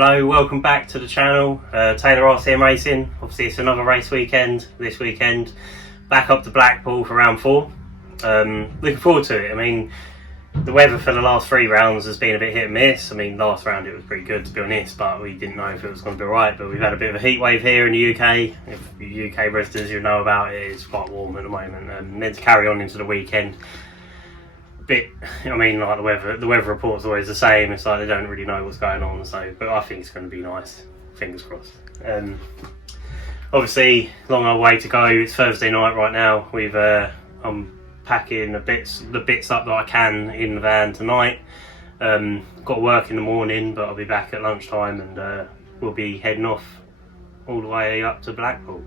Hello, welcome back to the channel. Taylor RCM Racing. Obviously it's another race weekend this weekend. Back up to Blackpool for round 4. Looking forward to it. I mean, the weather for the last 3 rounds has been a bit hit and miss. I mean, last round it was pretty good to be honest, but we didn't know if it was going to be right. But we've had a bit of a heat wave here in the UK. If you UK residents, you know about it, it's quite warm at the moment and meant to carry on into the weekend. I mean, like the weather report's always the same. It's like they don't really know what's going on. So, but I think it's going to be nice. Fingers crossed. Obviously, long our way to go. It's Thursday night right now. I'm packing the bits up that I can in the van tonight. Got work in the morning, but I'll be back at lunchtime, and we'll be heading off all the way up to Blackpool.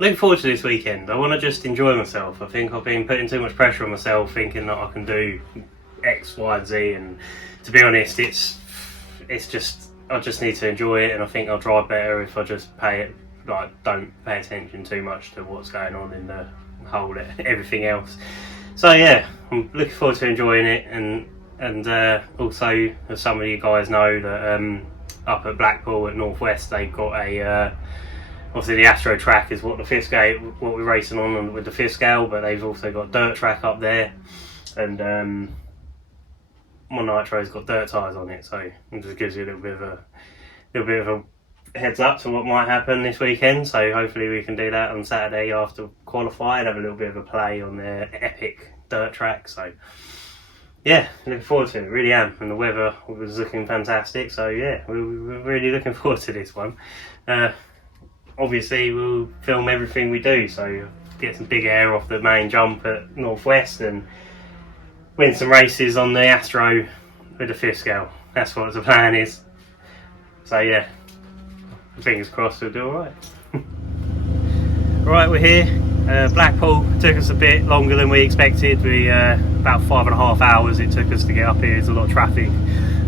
Looking forward to this weekend. I want to just enjoy myself. I think I've been putting too much pressure on myself, thinking that I can do X, Y, and Z. And to be honest, it's just I just need to enjoy it, and I think I'll drive better if I just don't pay attention too much to what's going on in the whole everything else. So yeah, I'm looking forward to enjoying it, and also, as some of you guys know, that up at Blackpool at Northwest they've got a obviously the Astro track is what we're racing on with the 5th scale, but they've also got dirt track up there, and my Nitro's got dirt tyres on it, so it just gives you a little bit of a heads up to what might happen this weekend. So hopefully we can do that on Saturday after qualify and have a little bit of a play on their epic dirt track. So yeah, looking forward to it, really am, and the weather was looking fantastic, so yeah, we're really looking forward to this one. Obviously we'll film everything we do, so get some big air off the main jump at Northwest and win some races on the Astro with the 5th scale. That's what the plan is. So yeah, fingers crossed we'll do alright. Right, we're here. Blackpool took us a bit longer than we expected. About 5.5 hours it took us to get up here. There's a lot of traffic.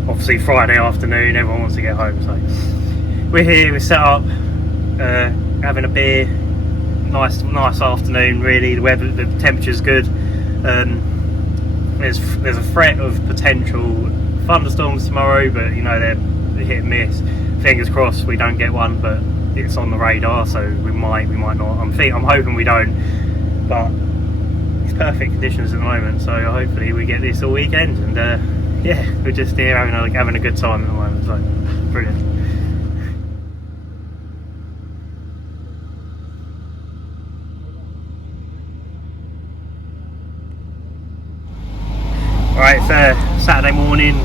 Obviously Friday afternoon, everyone wants to get home, so we're here, we're set up. Having a beer, nice afternoon really. The weather, the temperature's good. There's a threat of potential thunderstorms tomorrow, but you know they're hit and miss. Fingers crossed we don't get one, but it's on the radar, so we might not. I'm hoping we don't, but it's perfect conditions at the moment, so hopefully we get this all weekend. And yeah, we're just here having a good time at the moment, so brilliant. Right, it's Saturday morning. We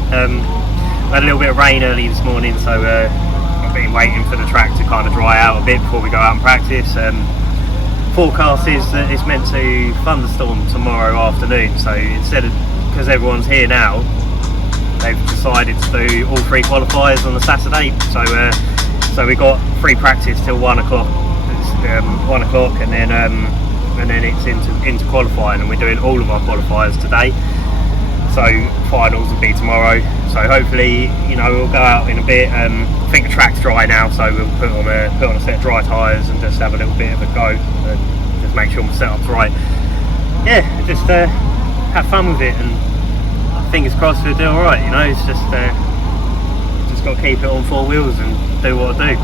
had a little bit of rain early this morning, so I've been waiting for the track to kind of dry out a bit before we go out and practice. Forecast is that it's meant to thunderstorm tomorrow afternoon, so because everyone's here now, they've decided to do all 3 qualifiers on the Saturday. So we got free practice till 1 o'clock. It's 1 o'clock, and then it's into qualifying, and we're doing all of our qualifiers today. So finals will be tomorrow. So hopefully, you know, we'll go out in a bit. I think the track's dry now, so we'll put on a set of dry tyres and just have a little bit of a go and just make sure my setup's right. Yeah, just have fun with it, and fingers crossed we'll do all right. You know, it's just got to keep it on 4 wheels and do what I do.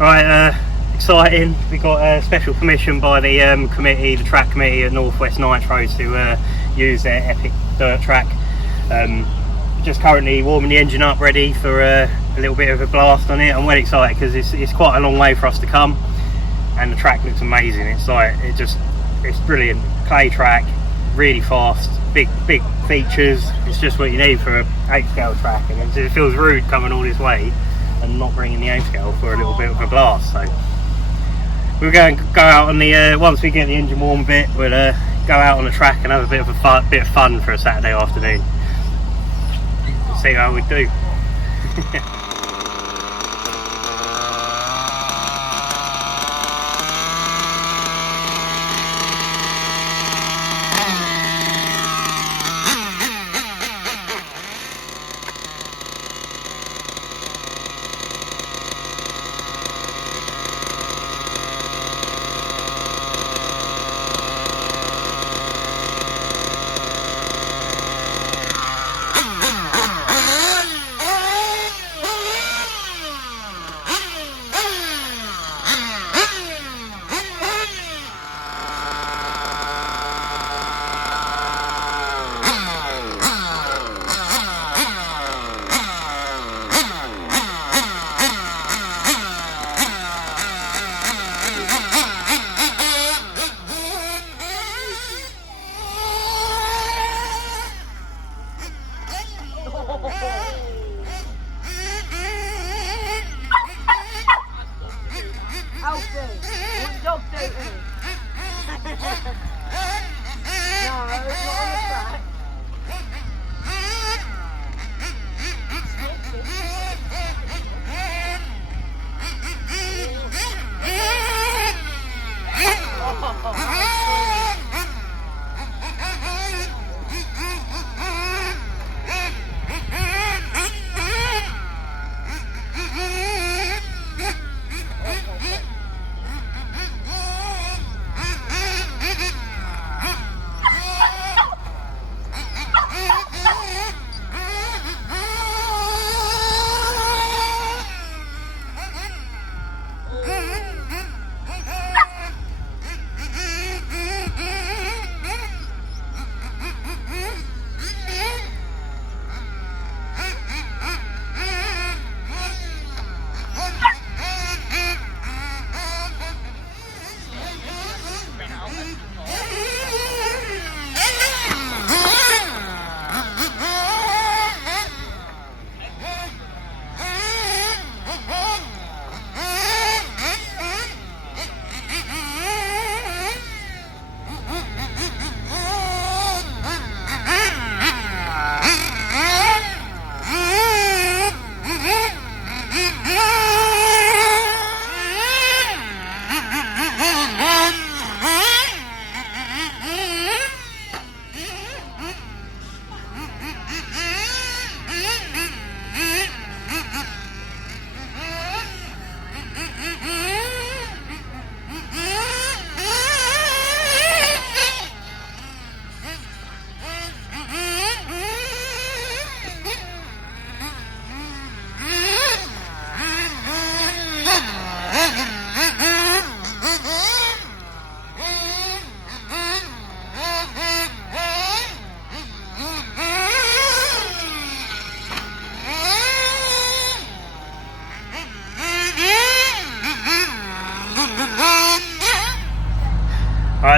Right, exciting. We got special permission by the committee, the track committee at Northwest Nitro to use their epic dirt track. Just currently warming the engine up, ready for a little bit of a blast on it. I'm well excited because it's quite a long way for us to come, and the track looks amazing. It's brilliant. Clay track, really fast, big features. It's just what you need for a 8-scale track, and it feels rude coming all this way and not bringing the 8-scale for a little bit of a blast. So we're going to go out on the once we get the engine warm a bit, we'll go out on the track and have a bit of fun for a Saturday afternoon. See how we do.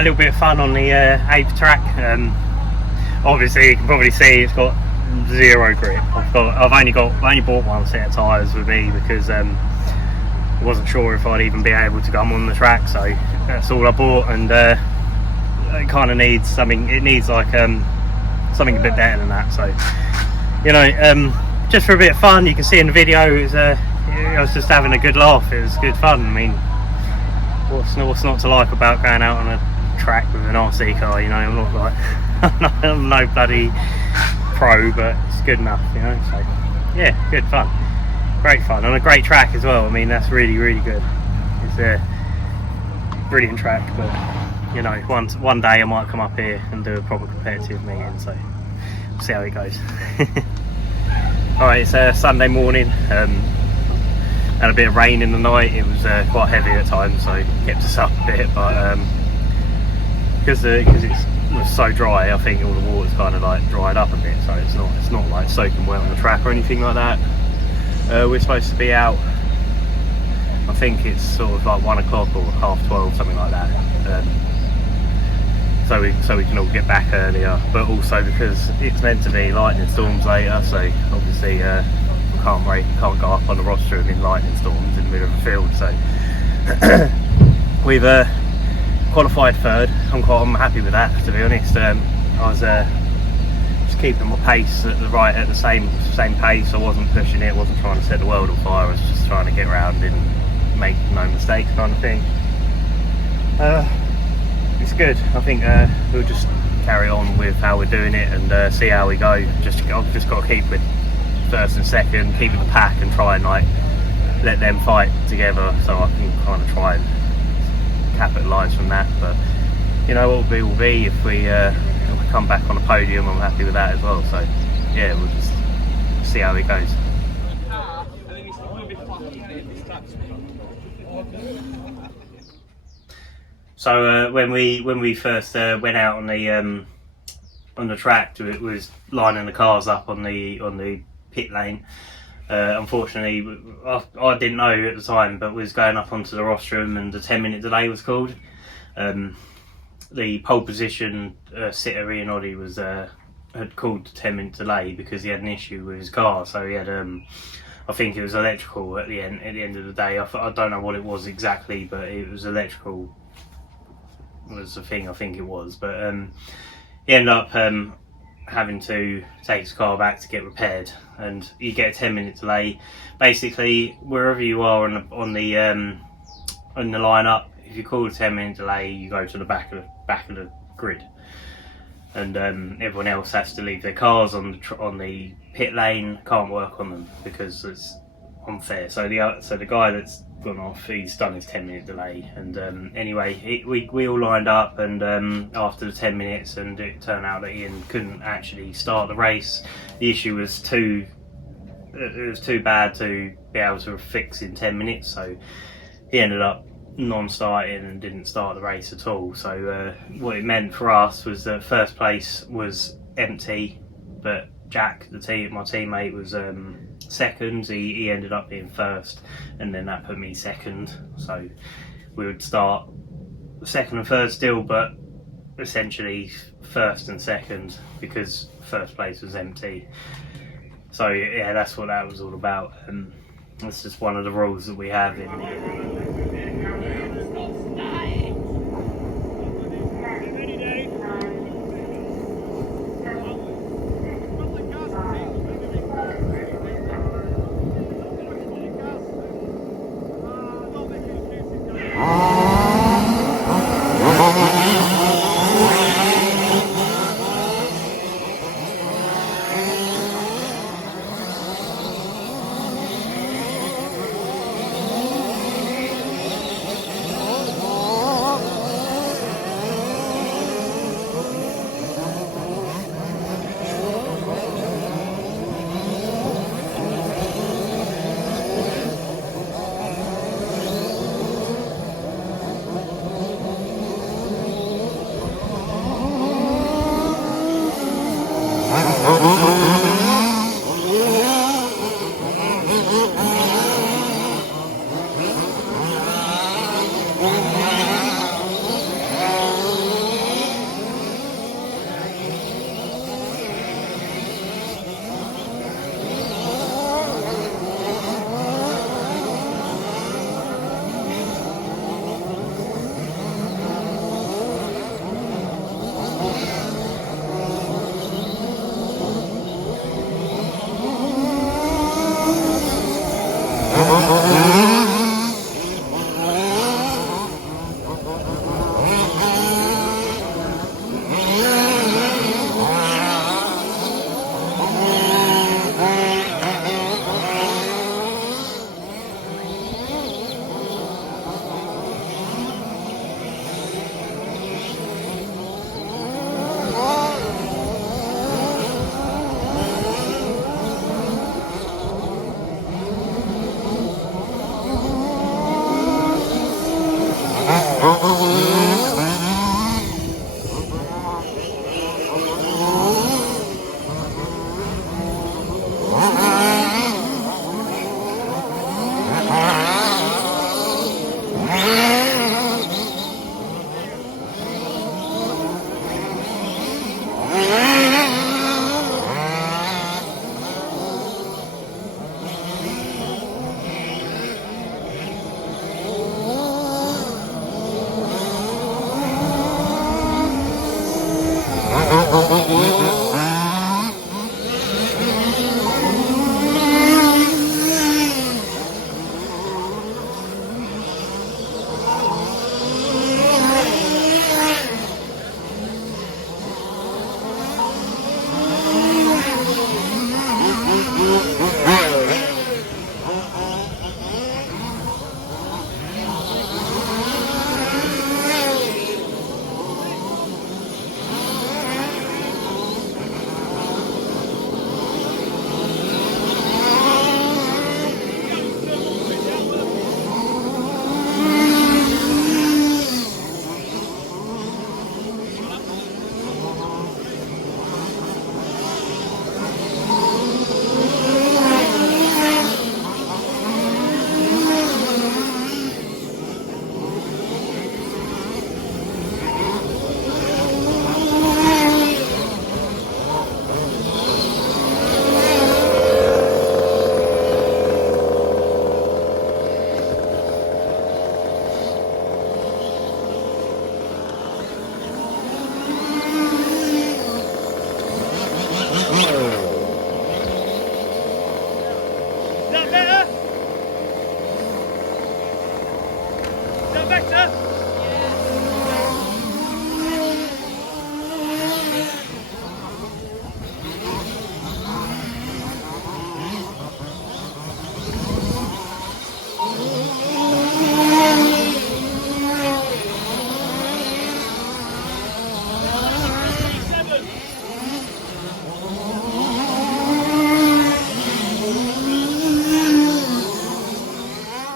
a little bit of fun on the Ape track. Obviously you can probably see it's got zero grip. I've only bought one set of tyres with me because I wasn't sure if I'd even be able to come on the track, so that's all I bought. And it kind of needs something. It needs like something a bit better than that. So you know, just for a bit of fun. You can see in the video, I was just having a good laugh. It was good fun. I mean, what's not to like about going out on a track with an RC car? You know, I'm not like I'm no bloody pro, but it's good enough, you know. So yeah, good fun, great fun on a great track as well. I mean, that's really good. It's a brilliant track, but you know, one day I might come up here and do a proper competitive meeting, so we'll see how it goes. Alright, it's a Sunday morning. Had a bit of rain in the night. It was quite heavy at times, so it kept us up a bit, but because it was so dry, I think all the water's kind of like dried up a bit, so it's not like soaking wet on the track or anything like that. We're supposed to be out, I think it's sort of like 1 o'clock or 12:30, something like that, so we can all get back earlier, but also because it's meant to be lightning storms later, so obviously can't go up on the rostrum in lightning storms in the middle of the field. So we've qualified third. I'm happy with that, to be honest. I was just keeping my pace at the same pace. I wasn't pushing it, wasn't trying to set the world on fire. I was just trying to get around and make no mistakes, kind of thing. It's good. I think we'll just carry on with how we're doing it and see how we go. I've just got to keep with first and second, keep with the pack, and try and like let them fight together, so I can kind of try and capitalise from that. But you know, what will be if we come back on a podium. I'm happy with that as well. So yeah, we'll just see how it goes. So when we first went out on the track, it was lining the cars up on the pit lane. Unfortunately, I didn't know at the time, but was going up onto the rostrum and the 10-minute delay was called. The pole position sitter Ian Oddie had called the 10-minute delay because he had an issue with his car. So he had I think it was electrical at the end of the day. I don't know what it was exactly, but it was electrical was the thing, I think it was. But he ended up having to take his car back to get repaired, and you get a 10-minute delay. Basically, wherever you are on the lineup, if you call a 10-minute delay, you go to the back of the grid, and everyone else has to leave their cars on the pit lane. Can't work on them because it's unfair. So the guy that's gone off, he's done his 10-minute delay, and anyway, we all lined up, and after the 10 minutes, and it turned out that Ian couldn't actually start the race. The issue was too bad to be able to fix in 10 minutes, so he ended up non-starting and didn't start the race at all. So what it meant for us was that first place was empty, but Jack, my teammate, was second. He ended up being first, and then that put me second. So we would start second and third still, but essentially first and second because first place was empty. So yeah, that's what that was all about. That's just one of the rules that we have in here.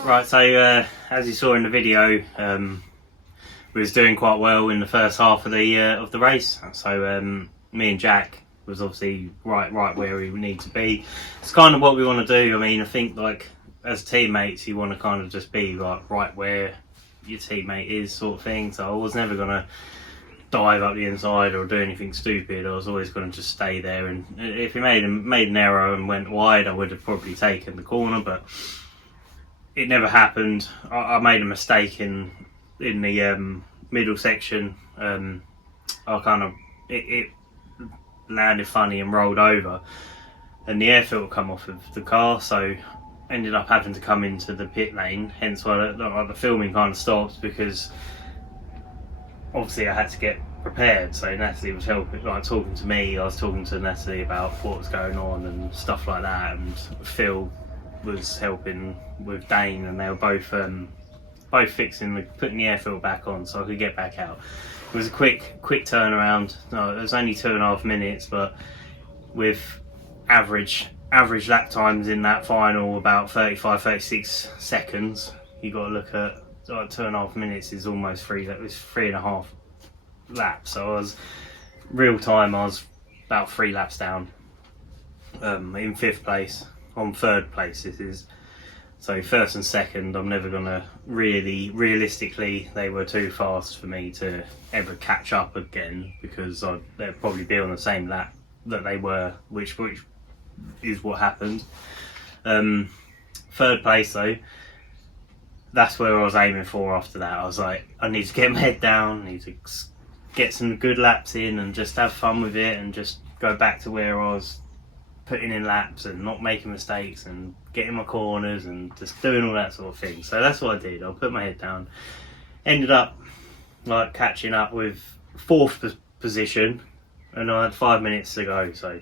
Right, so as you saw in the video, we was doing quite well in the first half of the race. So me and Jack was obviously right where we need to be. It's kind of what we want to do. I mean, I think like as teammates, you want to kind of just be like right where your teammate is, sort of thing. So I was never gonna dive up the inside or do anything stupid. I was always going to just stay there, and if he made an error and went wide, I would have probably taken the corner, but it never happened. I made a mistake in the middle section. I kind of it landed funny and rolled over, and the air filter come off of the car, so ended up having to come into the pit lane. Hence why the filming kind of stopped, because obviously I had to get prepared. So Natalie was helping, like talking to me. I was talking to Natalie about what was going on and stuff like that, and Phil was helping with Dane, and they were both putting the air filter back on so I could get back out. It was a quick turnaround. No, it was only 2.5 minutes, but with average lap times in that final about 35-36 seconds, you got to look at 2.5 minutes is almost three. That was 3.5 laps. So I was real time. I was about 3 laps down, in 5th place. On 3rd place this is. So 1st and 2nd, I'm never gonna realistically, they were too fast for me to ever catch up again, because they'd probably be on the same lap that they were, which is what happened. 3rd place though, that's where I was aiming for. After that, I was like, I need to get my head down, I need to get some good laps in and just have fun with it and just go back to where I was putting in laps and not making mistakes and getting my corners and just doing all that sort of thing. So that's what I did. I put my head down, ended up like catching up with 4th position, and I had 5 minutes to go. So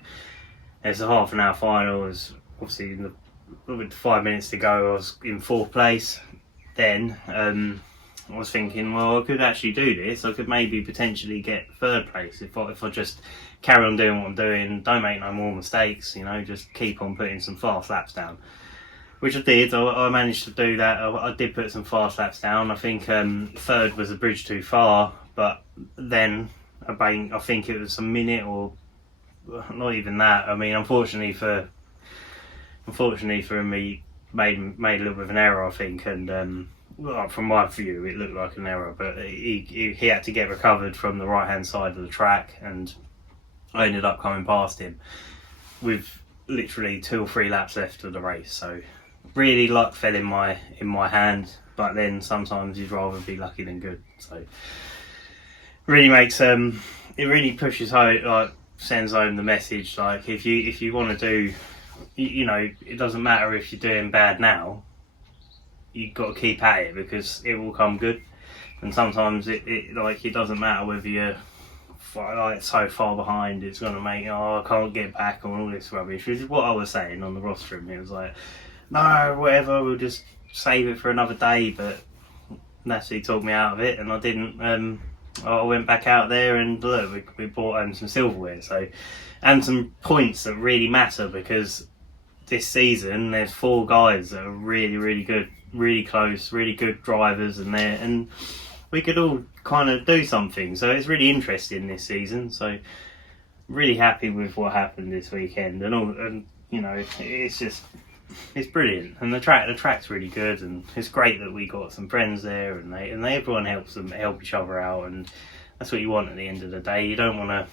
it's a half an hour final. It was obviously with 5 minutes to go, I was in 4th place. Then I was thinking, well, I could actually do this. I could maybe potentially get 3rd place if I just carry on doing what I'm doing, don't make no more mistakes, you know, just keep on putting some fast laps down. Which I did. I managed to do that. I did put some fast laps down. I think 3rd was a bridge too far, but then I think it was a minute or not even that. I mean, unfortunately for me, made a little bit of an error, I think, and well, from my view, it looked like an error, but he had to get recovered from the right hand side of the track, and I ended up coming past him with literally 2 or 3 laps left of the race. So really, luck fell in my hand, but then sometimes you'd rather be lucky than good. So really makes it really pushes home, like sends home the message, like if you want to do, you know, it doesn't matter if you're doing bad now, you've got to keep at it because it will come good. And sometimes it doesn't matter whether you're like so far behind, it's going to make, oh, I can't get back and all this rubbish, which is what I was saying on the rostrum. It was like, no, whatever, we'll just save it for another day. But Natalie talked me out of it, and I didn't. I went back out there, and look, we brought home some silverware, so, and some points that really matter, because this season there's 4 guys that are really, really good, really close, really good drivers, and we could all kind of do something. So it's really interesting this season. So really happy with what happened this weekend, and you know, it's brilliant, and the track's really good, and it's great that we got some friends there, and everyone help each other out, and that's what you want at the end of the day. You don't want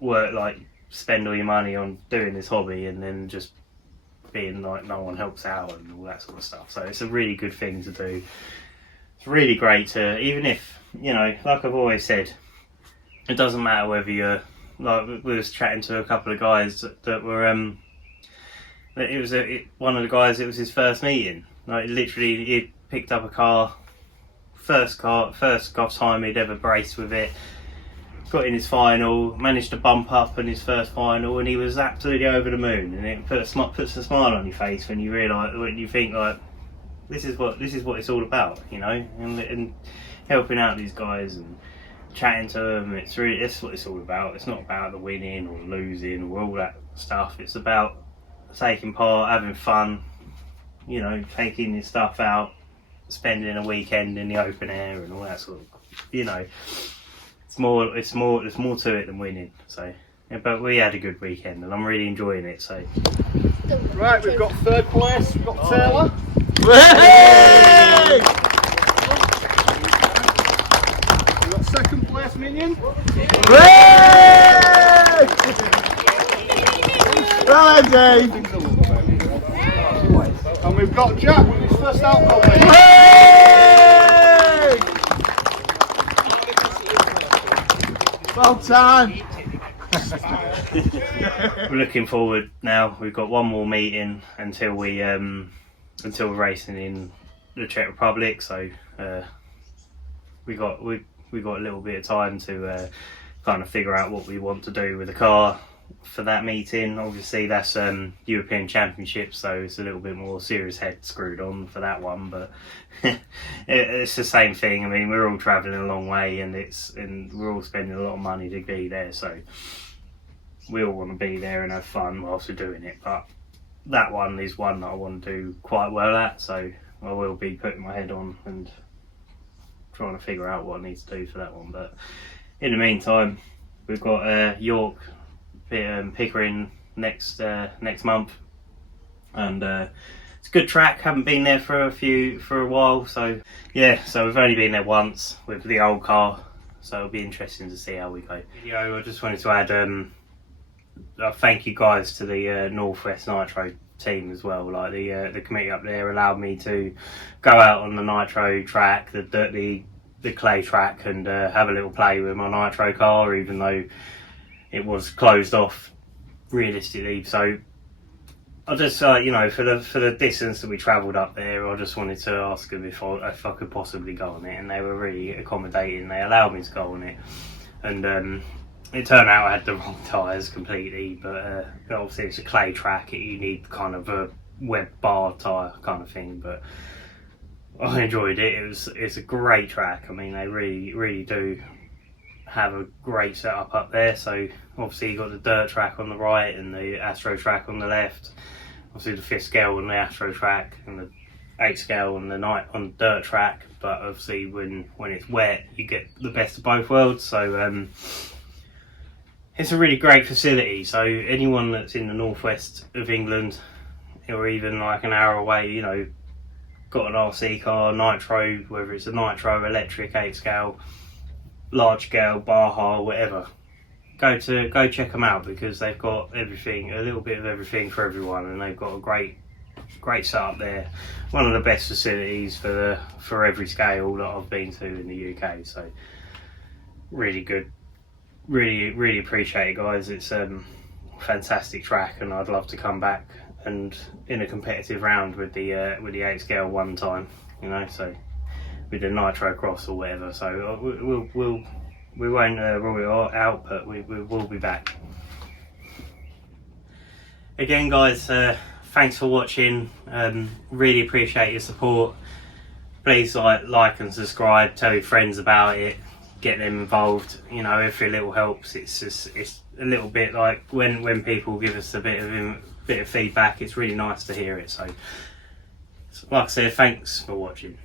to spend all your money on doing this hobby and then just being like no one helps out and all that sort of stuff. So it's a really good thing to do. It's really great to, even if, you know, like I've always said, it doesn't matter whether you're, like we was chatting to a couple of guys that were one of the guys, it was his first meeting. Like literally, he picked up a car, first time he'd ever raced with it. Got in his final, managed to bump up in his first final, and he was absolutely over the moon. And it puts a smile on your face when you realise, when you think like, this is what it's all about, you know, and helping out these guys and chatting to them. It's what it's all about. It's not about the winning or losing or all that stuff. It's about taking part, having fun, you know, taking your stuff out, spending a weekend in the open air and all that sort of, you know, there's more to it than winning. So yeah, but we had a good weekend and I'm really enjoying it. So right, we've got 3rd place, we've got Taylor. Hey! We've got 2nd place, Minion. Hey! Well done, Dave. And we've got Jack with his first alcohol. Hey! Well done. we're looking forward now. We've got one more meeting until we're racing in the Czech Republic. So we got a little bit of time to kind of figure out what we want to do with the car for that meeting. Obviously that's European Championship, so it's a little bit more serious head screwed on for that one, but it's the same thing. I mean, we're all travelling a long way, and we're all spending a lot of money to be there, so we all want to be there and have fun whilst we're doing it. But that one is one that I want to do quite well at, so I will be putting my head on and trying to figure out what I need to do for that one. But in the meantime, we've got York, Pickering next month, and it's a good track. Haven't been there for a while, so yeah. So we've only been there once with the old car, so it'll be interesting to see how we go. I just wanted to add thank you guys to the Northwest Nitro team as well. Like the committee up there allowed me to go out on the Nitro track, the clay track, and have a little play with my Nitro car, even though it was closed off realistically. So I just you know, for the distance that we travelled up there, I just wanted to ask them if I could possibly go on it, and they were really accommodating. They allowed me to go on it, and it turned out I had the wrong tyres completely, but obviously it's a clay track. You need kind of a web bar tyre kind of thing, but I enjoyed it. It's a great track. I mean, they really do have a great setup up there. So obviously you got the dirt track on the right and the Astro track on the left. Obviously the 5th scale on the Astro track and the 8th scale on the dirt track. But obviously when it's wet, you get the best of both worlds. So it's a really great facility. So anyone that's in the northwest of England, or even like an hour away, you know, got an RC car, nitro, whether it's a nitro, electric, 8 scale, large scale, Baja, whatever, go check them out, because they've got everything, a little bit of everything for everyone, and they've got a great setup there. One of the best facilities for every scale that I've been to in the UK. So really good, really appreciate it, guys. It's fantastic track, and I'd love to come back and in a competitive round with the 8 scale one time, you know, so with the nitro cross or whatever. So we won't rule it out, but we will be back. Again, guys, thanks for watching. Really appreciate your support. Please like and subscribe, tell your friends about it, get them involved. You know, every little helps. It's a little bit like when people give us a bit of feedback, it's really nice to hear it. So like I said, thanks for watching.